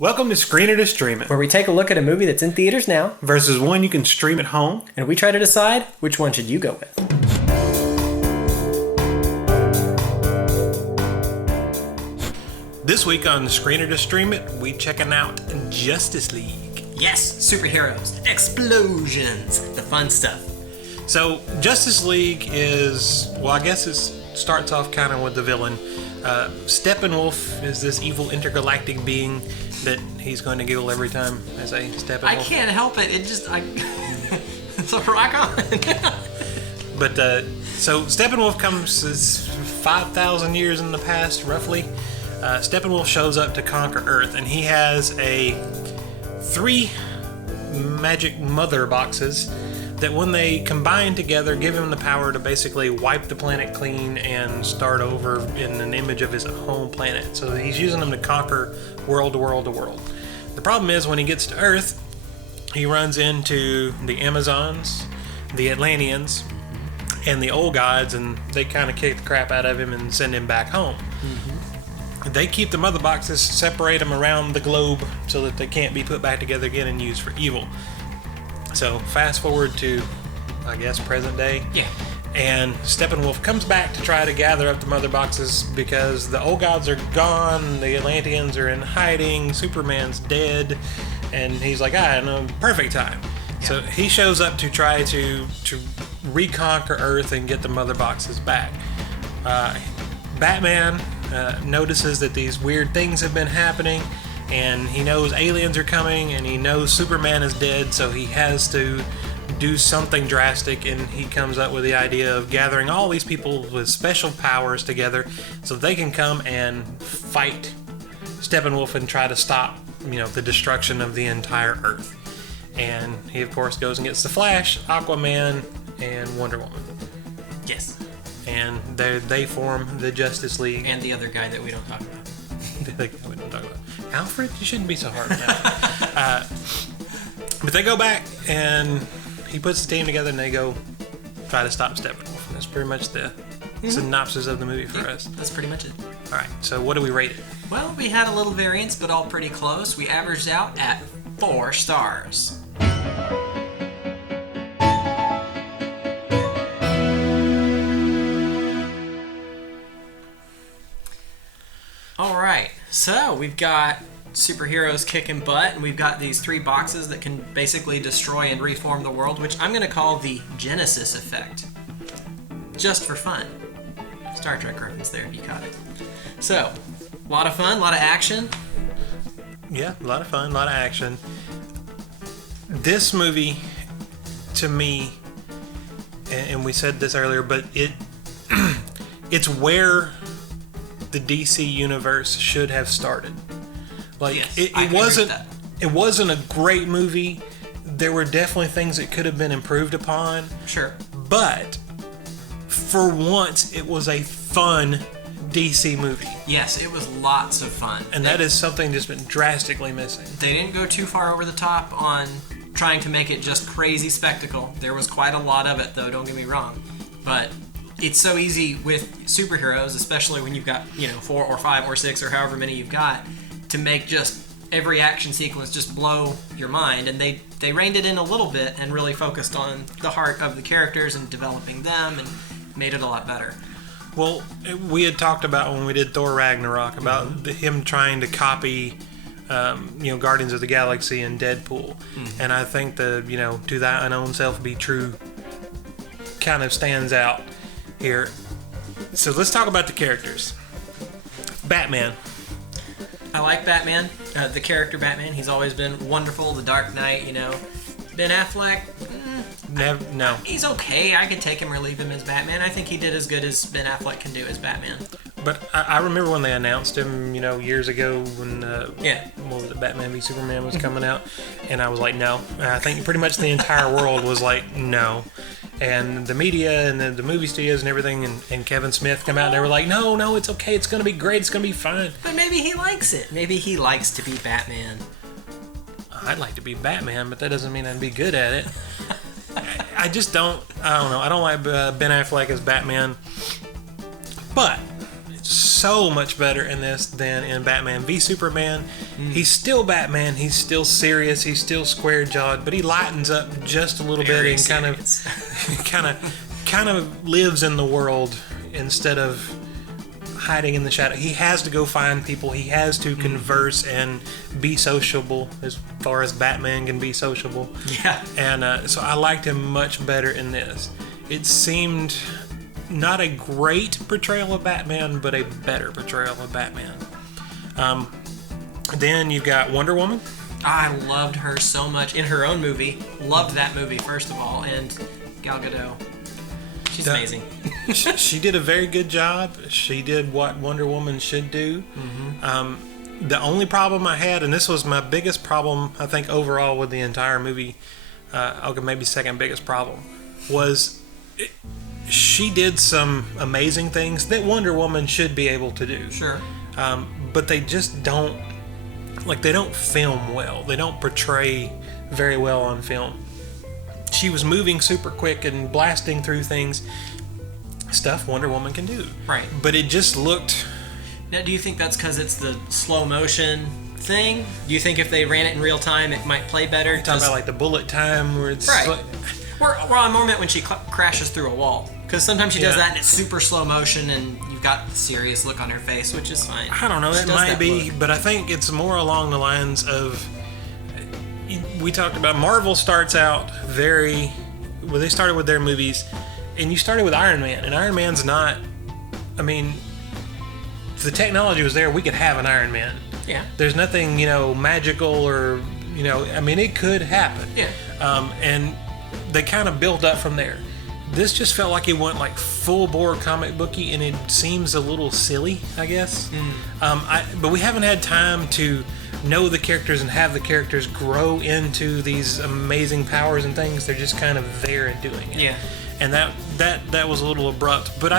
Welcome to Screener to Stream It, where we take a look at a movie that's in theaters now versus one you can stream at home, and we try to decide which one should you go with. This week on Screener to Stream It, we checking out Justice League. Yes, superheroes, explosions, the fun stuff. So Justice League is, well, I guess it starts off kind of with the villain. Steppenwolf is this evil intergalactic being that he's going to giggle every time I say Steppenwolf. I can't help it. It just, it's a rock on. But so Steppenwolf comes 5,000 years in the past, roughly. Steppenwolf shows up to conquer Earth, and he has 3 magic mother boxes that when they combine together give him the power to basically wipe the planet clean and start over in an image of his home planet. So he's using them to conquer world to world to world. The problem is when he gets to Earth, he runs into the Amazons, the Atlanteans, and the old gods, and they kind of kick the crap out of him and send him back home. Mm-hmm. They keep the mother boxes, separate them around the globe so that they can't be put back together again and used for evil. So fast forward to, I guess, present day. Yeah. And Steppenwolf comes back to try to gather up the mother boxes because the old gods are gone, the Atlanteans are in hiding, Superman's dead, and he's like, no, perfect time. Yeah. So he shows up to try to reconquer Earth and get the mother boxes back. Batman notices that these weird things have been happening, and he knows aliens are coming, and he knows Superman is dead, so he has to do something drastic, and he comes up with the idea of gathering all these people with special powers together so they can come and fight Steppenwolf and try to stop, the destruction of the entire Earth. And he, of course, goes and gets the Flash, Aquaman, and Wonder Woman. Yes. And they form the Justice League. And the other guy that we don't talk about. Alfred? You shouldn't be so hard now. But they go back, and he puts the team together, and they go try to stop Steppenwolf. And that's pretty much the synopsis of the movie for us. That's pretty much it. All right, so what do we rate it? Well, we had a little variance, but all pretty close. We averaged out at 4 stars. Alright, so we've got superheroes kicking butt, and we've got these 3 boxes that can basically destroy and reform the world, which I'm going to call the Genesis effect. Just for fun. Star Trek reference there, you caught it. So, a lot of fun, a lot of action. Yeah, a lot of fun, a lot of action. This movie, to me, and we said this earlier, but it's where the DC universe should have started. Like, yes, it wasn't a great movie. There were definitely things that could have been improved upon. Sure. But for once, it was a fun DC movie. Yes, it was lots of fun. And that is something that's been drastically missing. They didn't go too far over the top on trying to make it just crazy spectacle. There was quite a lot of it, though, don't get me wrong. But it's so easy with superheroes, especially when you've got, 4 or 5 or 6 or however many you've got, to make just every action sequence just blow your mind. And they reined it in a little bit and really focused on the heart of the characters and developing them and made it a lot better. Well, we had talked about when we did Thor Ragnarok about him trying to copy, Guardians of the Galaxy and Deadpool. Mm-hmm. And I think the, to thy own self be true kind of stands out here. So let's talk about the characters. Batman. I like Batman, the character Batman. He's always been wonderful. The Dark Knight, Ben Affleck, no. He's okay. I could take him or leave him as Batman. I think he did as good as Ben Affleck can do as Batman. But I remember when they announced him, years ago when what was it, Batman v Superman was coming out, and I was like, no. I think pretty much the entire world was like, no. And the media and the movie studios and everything and Kevin Smith come out and they were like, no, it's okay. It's going to be great. It's going to be fine. But maybe he likes it. Maybe he likes to be Batman. I'd like to be Batman, but that doesn't mean I'd be good at it. I just don't. I don't know. I don't like Ben Affleck as Batman. But so much better in this than in Batman v Superman. He's still Batman. He's still serious. He's still square jawed, but he lightens up just a little bit and kind of lives in the world instead of hiding in the shadow. He has to go find people. He has to converse and be sociable as far as Batman can be sociable. Yeah. And so I liked him much better in this. It seemed not a great portrayal of Batman, but a better portrayal of Batman. Then you've got Wonder Woman. I loved her so much in her own movie. Loved that movie, first of all. And Gal Gadot. She's amazing. She did a very good job. She did what Wonder Woman should do. The only problem I had, and this was my biggest problem, I think, overall with the entire movie, maybe second biggest problem, was she did some amazing things that Wonder Woman should be able to do. Sure. But they just don't, they don't film well. They don't portray very well on film. She was moving super quick and blasting through things. Stuff Wonder Woman can do. Right. But it just looked... Now, do you think that's because it's the slow motion thing? Do you think if they ran it in real time, it might play better? You're talking about the bullet time where it's... Right. Or on a moment when she crashes through a wall. Because sometimes she does that and it's super slow motion and you've got the serious look on her face, which is fine. I don't know, it might be, but I think it's more along the lines of... We talked about Marvel starts out they started with their movies, and you started with Iron Man, and Iron Man's not... I mean, if the technology was there, we could have an Iron Man. Yeah. There's nothing, magical or, it could happen. Yeah. And they kind of built up from there. This just felt like it went full bore comic booky, and it seems a little silly, I guess. But we haven't had time to know the characters and have the characters grow into these amazing powers and things. They're just kind of there and doing it. Yeah. And that was a little abrupt, but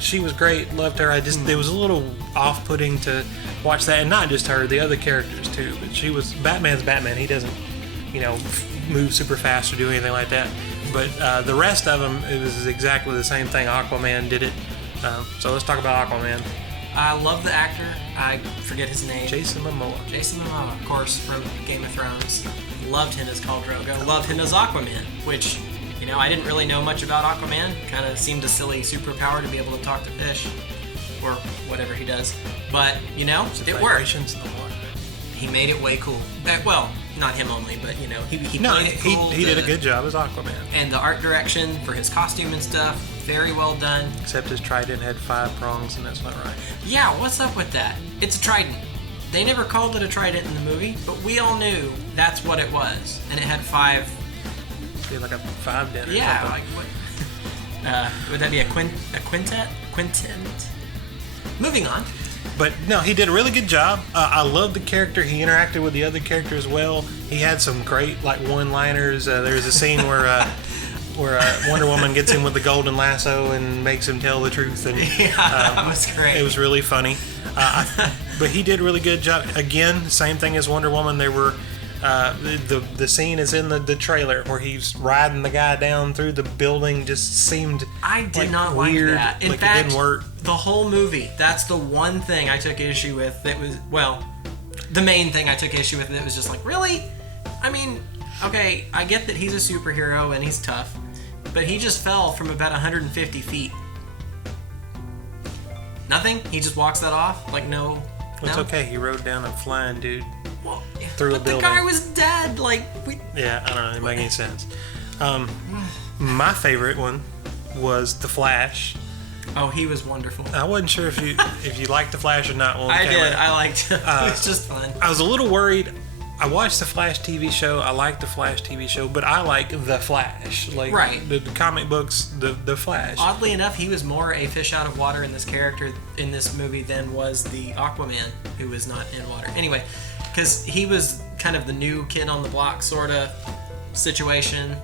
she was great, loved her. It was a little off-putting to watch that, and not just her, the other characters too. But Batman's Batman. He doesn't, move super fast or do anything like that. But the rest of them, it was exactly the same thing. Aquaman did it. So let's talk about Aquaman. I love the actor. I forget his name. Jason Momoa. Jason Momoa, of course, from Game of Thrones. Loved him as Khal Drogo. Loved him as Aquaman, which, I didn't really know much about Aquaman. Kind of seemed a silly superpower to be able to talk to fish, or whatever he does. But, it worked. In the water. He made it way cool. Well, not him only, but, he played it cool. He did a good job as Aquaman. And the art direction for his costume and stuff, very well done. Except his trident had 5 prongs, and that's not right. Yeah, what's up with that? It's a trident. They never called it a trident in the movie, but we all knew that's what it was. And it had 5... Like a 5 dinner. Yeah, what? Would that be a quintet? Quintet? Moving on. But no, he did a really good job. I loved the character. He interacted with the other character as well. He had some great one-liners. There's a scene where Wonder Woman gets him with the golden lasso and makes him tell the truth. And that was great. It was really funny. But he did a really good job. Again, same thing as Wonder Woman. They were the scene is in the trailer where he's riding the guy down through the building. Just seemed I did not weird, like that. In fact, it didn't work. The whole movie, that's the one thing I took issue with. That was the main thing I took issue with. It was just really. I mean, okay, I get that he's a superhero and he's tough, but he just fell from about 150 feet. Nothing. He just walks that off no. It's okay. He rode down a flying dude. Well, through a building. The guy was dead. Yeah, I don't know. It didn't make any sense. My favorite one was The Flash. Oh, he was wonderful. I wasn't sure if you liked The Flash or not. I did. I liked him. It was just fun. I was a little worried. I watched the Flash TV show. I like the Flash TV show, but I like the Flash. Right. The comic books, the Flash. Oddly enough, he was more a fish out of water in this movie than was the Aquaman, who was not in water. Anyway, because he was kind of the new kid on the block sort of situation.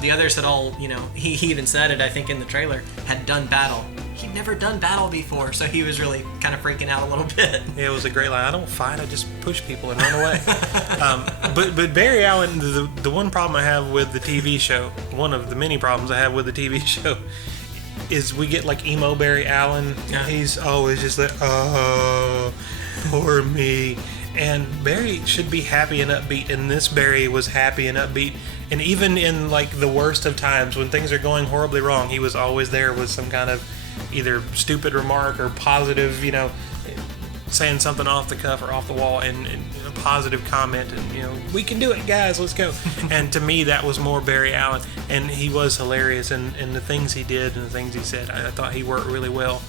The others had all, he even said it, I think, in the trailer, had done battle. He'd never done battle before, so he was really kind of freaking out a little bit. Yeah, it was a great line. I don't fight, I just push people and run away. But Barry Allen, the one problem I have with the TV show, one of the many problems I have with the TV show, is we get like emo Barry Allen. Yeah. He's always just like, oh, poor me. And Barry should be happy and upbeat, and this Barry was happy and upbeat. And even in like the worst of times, when things are going horribly wrong, he was always there with some kind of either stupid remark or positive, saying something off the cuff or off the wall, and a positive comment, and we can do it, guys, let's go. And to me, that was more Barry Allen, and he was hilarious, and the things he did and the things he said, I thought he worked really well.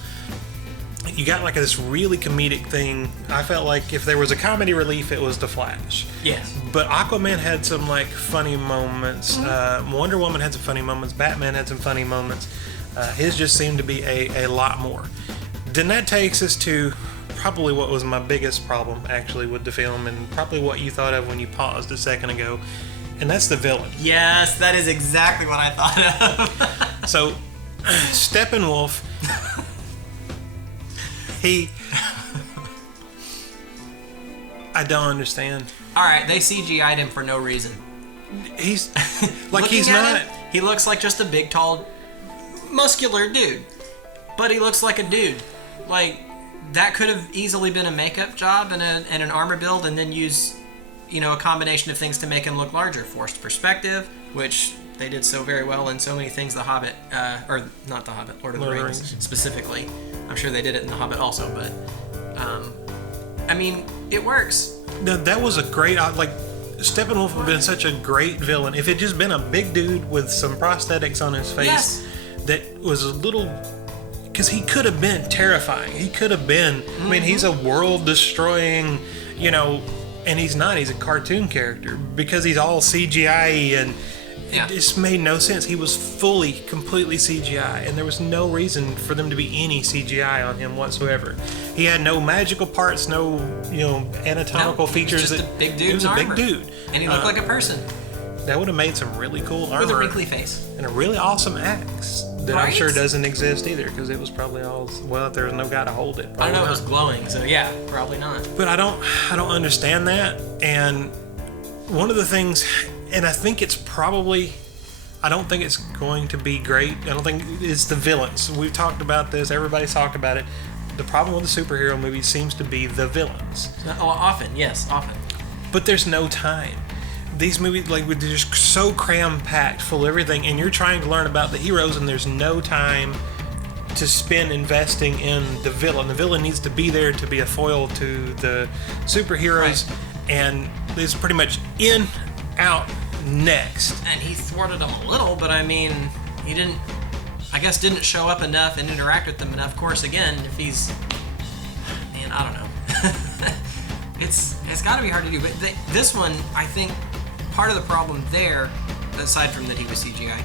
You got like this really comedic thing. I felt like if there was a comedy relief, it was The Flash. Yes. But Aquaman had some like funny moments. Wonder Woman had some funny moments. Batman had some funny moments. His just seemed to be a lot more. Then that takes us to probably what was my biggest problem actually with the film, and probably what you thought of when you paused a second ago, and that's the villain. Yes, that is exactly what I thought of. So, Steppenwolf, I don't understand. All right, they CGI'd him for no reason. He's like he's not. He looks like just a big, tall, muscular dude, but he looks like a dude. Like that could have easily been a makeup job and an armor build, and then use, a combination of things to make him look larger. Forced perspective, which they did so very well in so many things. The Hobbit, or not The Hobbit, Lord of the Rings specifically. I'm sure they did it in The Hobbit also, but it works. Now, that was a great, Steppenwolf would have been such a great villain if it just been a big dude with some prosthetics on his face. Yes. That was a little, because he could have been terrifying. He could have been, he's a world destroying, and he's not, he's a cartoon character because he's all CGI, and it just made no sense. He was completely CGI, and there was no reason for them to be any CGI on him whatsoever. He had no magical parts, no anatomical features. He was just a big dude. He was a big dude, and he looked like a person. That would have made some really cool armor with a wrinkly face and a really awesome axe that I'm sure doesn't exist either, because it was probably all, if there was no guy to hold it. I don't know. It was glowing, so yeah, probably not. But I don't understand that. And one of the things, and I think it's probably, I don't think it's going to be great. I don't think it's the villains. We've talked about this. Everybody's talked about it. The problem with the superhero movies seems to be the villains. Often. But there's no time. These movies, they're just so cram-packed full of everything, and you're trying to learn about the heroes, and there's no time to spend investing in the villain. The villain needs to be there to be a foil to the superheroes, and it's pretty much in, out, next. And he thwarted them a little, but he didn't show up enough and interact with them enough. Of course, again, if he's, I don't know. It's got to be hard to do. But this one, I think, part of the problem there, aside from that he was CGI,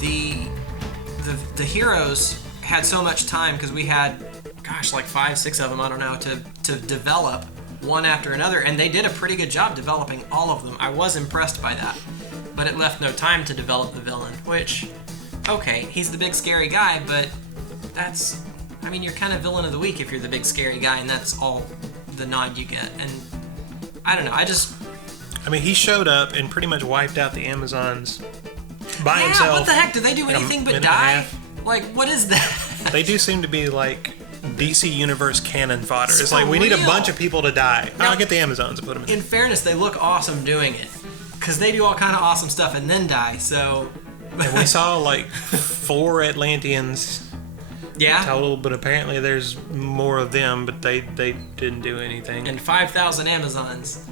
the heroes had so much time because we had, like 5-6 of them, I don't know, to develop one after another, and they did a pretty good job developing all of them. I was impressed by that, but it left no time to develop the villain, which, okay, he's the big scary guy, but that's, you're kind of villain of the week if you're the big scary guy, and that's all the nod you get. And I don't know, he showed up and pretty much wiped out the Amazons by himself. What the heck? Did they do anything but die? Like, what is that? They do seem to be like DC Universe canon fodder. It's For like, we need a real. bunch of people to die. Now, I'll get the Amazons and put them in. In fairness, they look awesome doing it, because they do all kind of awesome stuff and then die, so... And we saw 4 Atlanteans total, but apparently there's more of them, but they didn't do anything. And 5,000 Amazons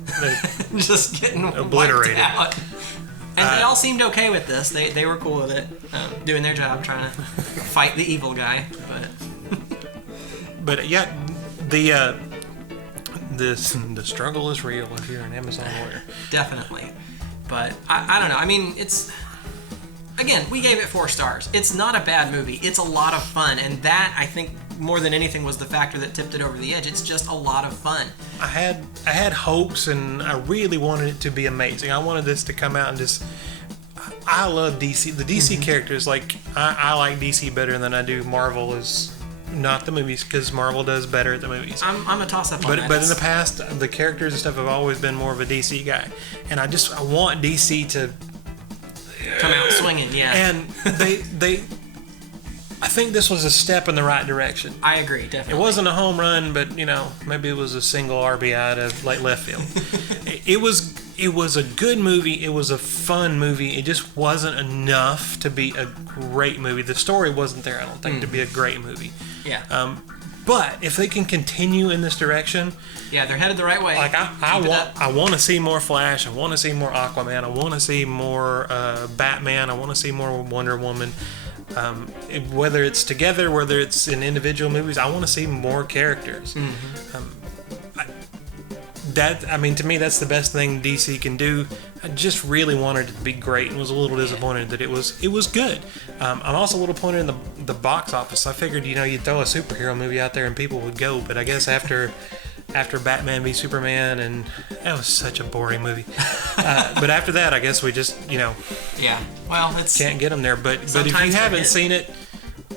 just getting obliterated. Wiped out. And they all seemed okay with this. They were cool with it, doing their job, trying to fight the evil guy. But yeah, the struggle is real if you're an Amazon warrior. Definitely. But I don't know. It's... Again, we gave it 4 stars. It's not a bad movie. It's a lot of fun, and that, I think, more than anything, was the factor that tipped it over the edge. It's just a lot of fun. I had hopes, and I really wanted it to be amazing. I wanted this to come out and just... I love DC. The DC characters, I like DC better than I do Marvel. Is not the movies, because Marvel does better at the movies. I'm a toss-up on that. But in the past, the characters and stuff have always been more of a DC guy, and I want DC to... come out swinging, yeah. And I think this was a step in the right direction. I agree, definitely. It wasn't a home run, but maybe it was a single RBI to left field. It was a good movie. It was a fun movie. It just wasn't enough to be a great movie. The story wasn't there, I don't think, to be a great movie. Yeah. But if they can continue in this direction, yeah, they're headed the right way. Like I want to see more Flash. I want to see more Aquaman. I want to see more Batman. I want to see more Wonder Woman. Whether it's together, whether it's in individual movies, I want to see more characters. To me, that's the best thing DC can do. I just really wanted it to be great and was a little disappointed that it was good. I'm also a little disappointed in the box office. I figured, you'd throw a superhero movie out there and people would go, but I guess after Batman v Superman, and that was such a boring movie. But after that, I guess we just, yeah. Well, it's can't get them there. But if you haven't seen it,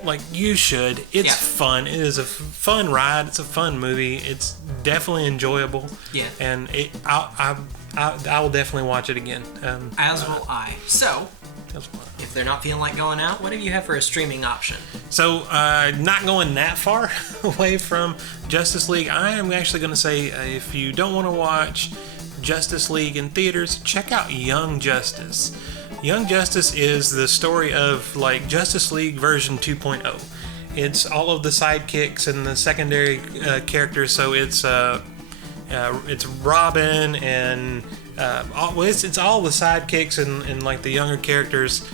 like, you should. It's fun. It is a fun ride. It's a fun movie. It's definitely enjoyable. Yeah. And I will definitely watch it again. As will I. So, if they're not feeling like going out, what do you have for a streaming option? So, not going that far away from Justice League, I am actually going to say if you don't want to watch Justice League in theaters, check out Young Justice. Young Justice is the story of like Justice League version 2.0. It's all of the sidekicks and the secondary characters. So it's Robin and it's all the sidekicks and like the younger characters.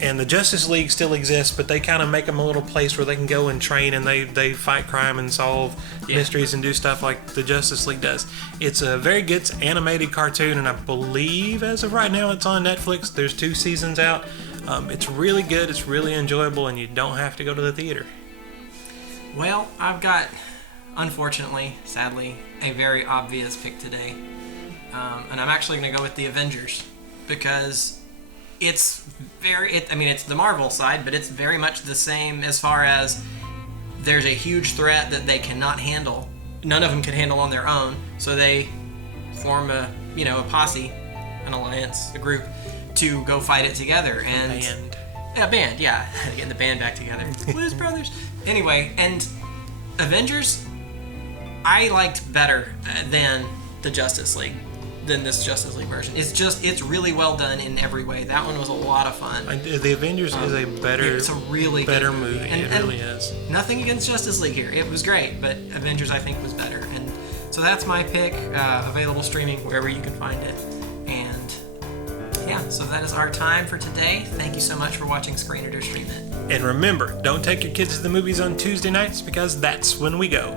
And the Justice League still exists, but they kind of make them a little place where they can go and train, and they fight crime and solve mysteries and do stuff like the Justice League does. It's a very good animated cartoon, and I believe as of right now it's on Netflix. There's 2 seasons out. It's really good. It's really enjoyable, and you don't have to go to the theater. Well, I've got, unfortunately, sadly, a very obvious pick today. And I'm actually going to go with the Avengers, because it's it's the Marvel side, but it's very much the same as far as there's a huge threat that they cannot handle. None of them can handle on their own, so they form a posse, an alliance, a group to go fight it together. And band, yeah, getting the band back together. Blues Brothers. Anyway, and Avengers, I liked better than the Justice League. Than this Justice League version. It's really well done in every way. That one was a lot of fun. The Avengers is a better, it's a really better good movie. It really is. Nothing against Justice League here. It was great, but Avengers I think was better. And so that's my pick. Available streaming wherever you can find it. And yeah, so that is our time for today. Thank you so much for watching Screen It or Stream It. And remember, don't take your kids to the movies on Tuesday nights, because that's when we go.